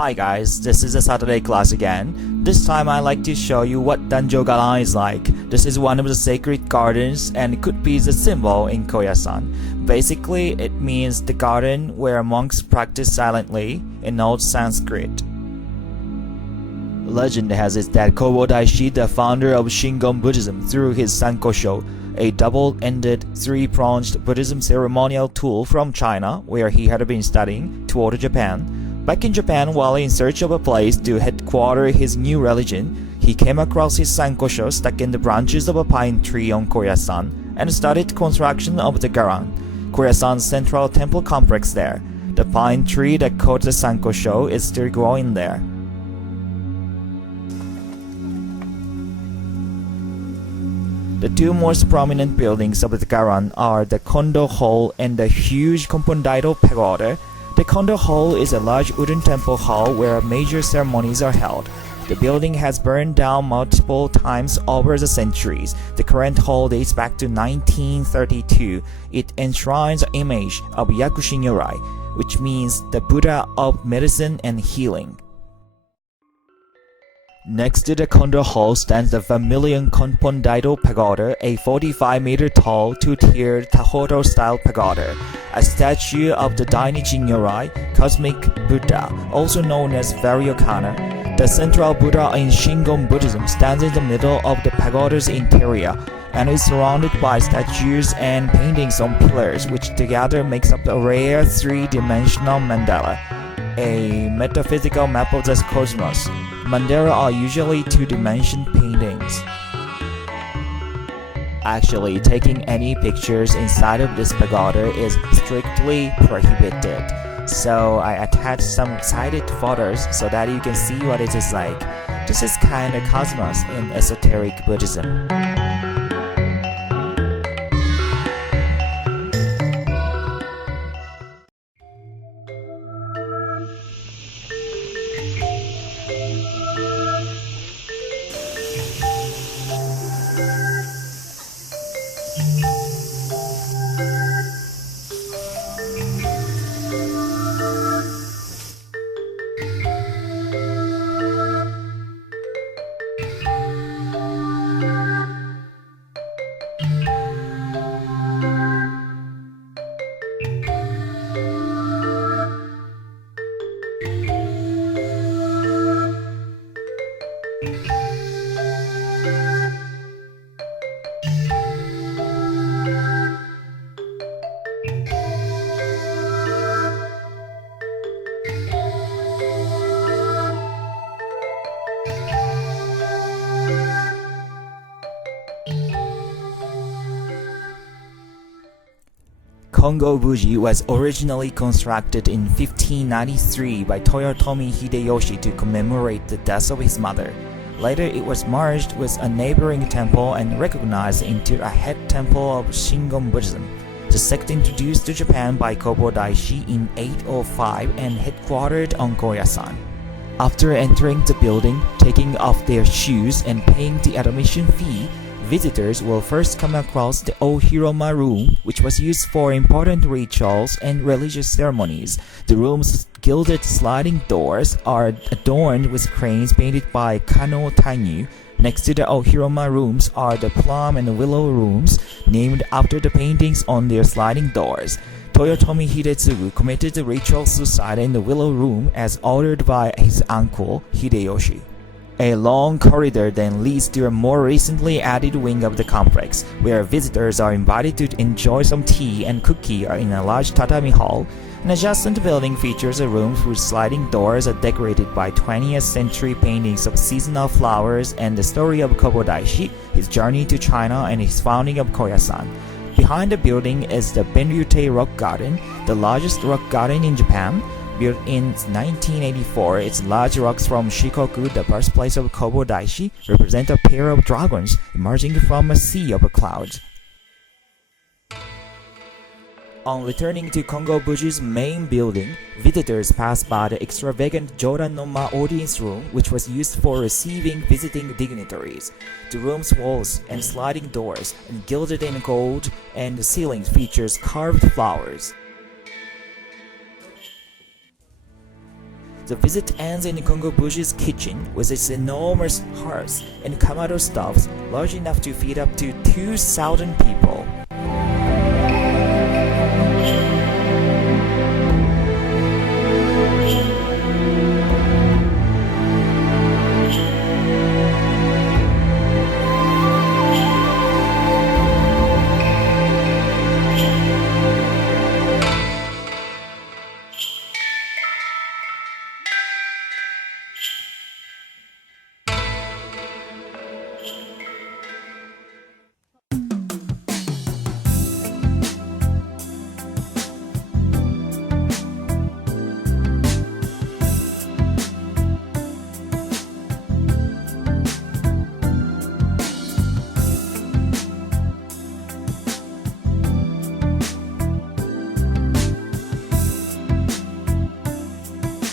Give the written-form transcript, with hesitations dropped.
Hi guys, this is a Saturday class again. This time I like to show you what Danjo Garan is like. This is one of the sacred gardens and it could be the symbol in KOYASAN. Basically, it means the garden where monks practice silently in old Sanskrit. Legend has it that Kobo-Daishi, the founder of Shingon Buddhism, threw his Sankosho, a double-ended, three-pronged Buddhism ceremonial tool from China, where he had been studying, toward Japan. Back in Japan, while in search of a place to headquarter his new religion, he came across his Sankosho stuck in the branches of a pine tree on KOYASAN and started construction of the Garan, KOYASAN's central temple complex there. The pine tree that caught the Sankosho is still growing there. The two most prominent buildings of the Garan are the Kondo Hall and the huge Kompondaido Pagoda. The Kondo Hall is a large wooden temple hall where major ceremonies are held. The building has burned down multiple times over the centuries. The current hall dates back to 1932. It enshrines an image of Yakushin Yorai, which means the Buddha of medicine and healing. Next to the Kondo Hall stands the vermilion Kompondaido Pagoda, a 45-meter tall, two-tiered Tahodo-style pagoda, a statue of the Dainichi Nyorai, cosmic Buddha, also known as Vairocana. The central Buddha in Shingon Buddhism stands in the middle of the pagoda's interior and is surrounded by statues and paintings on pillars, which together makes up a rare three-dimensional mandala, a metaphysical map of the cosmos. Mandala are usually two-dimension paintings. Actually, taking any pictures inside of this pagoda is strictly prohibited. So I attached some excited photos so that you can see what it is like. This is kind of cosmos in esoteric Buddhism. Kongobu-ji was originally constructed in 1593 by Toyotomi Hideyoshi to commemorate the death of his mother. Later it was merged with a neighboring temple and recognized into a head temple of Shingon Buddhism, the sect introduced to Japan by Kobo-Daishi in 805 and headquartered on KOYASAN. After entering the building, taking off their shoes and paying the admission fee, visitors will first come across the Ohiroma room, which was used for important rituals and religious ceremonies. The room's gilded sliding doors are adorned with cranes painted by Kano Tainyu. Next to the Ohiroma rooms are the plum and willow rooms, named after the paintings on their sliding doors. Toyotomi Hidetsugu committed the ritual suicide in the willow room as ordered by his uncle Hideyoshi. A long corridor then leads to a more recently added wing of the complex, where visitors are invited to enjoy some tea and cookie in a large tatami hall. An adjacent building features a room whose sliding doors are decorated by 20th century paintings of seasonal flowers and the story of Kobo-Daishi, his journey to China, and his founding of KOYASAN. Behind the building is the Benryute Rock Garden, the largest rock garden in Japan. Built in 1984, its large rocks from Shikoku, the birthplace of Kobo-Daishi, represent a pair of dragons emerging from a sea of clouds. On returning to Kongobu-ji's main building, visitors pass by the extravagant Jodan-no-ma audience room, which was used for receiving visiting dignitaries. The room's walls and sliding doors are gilded in gold, and the ceiling features carved flowers. The visit ends in Kongobu-ji's kitchen with its enormous hearth and kamado stoves large enough to feed up to 2,000 people.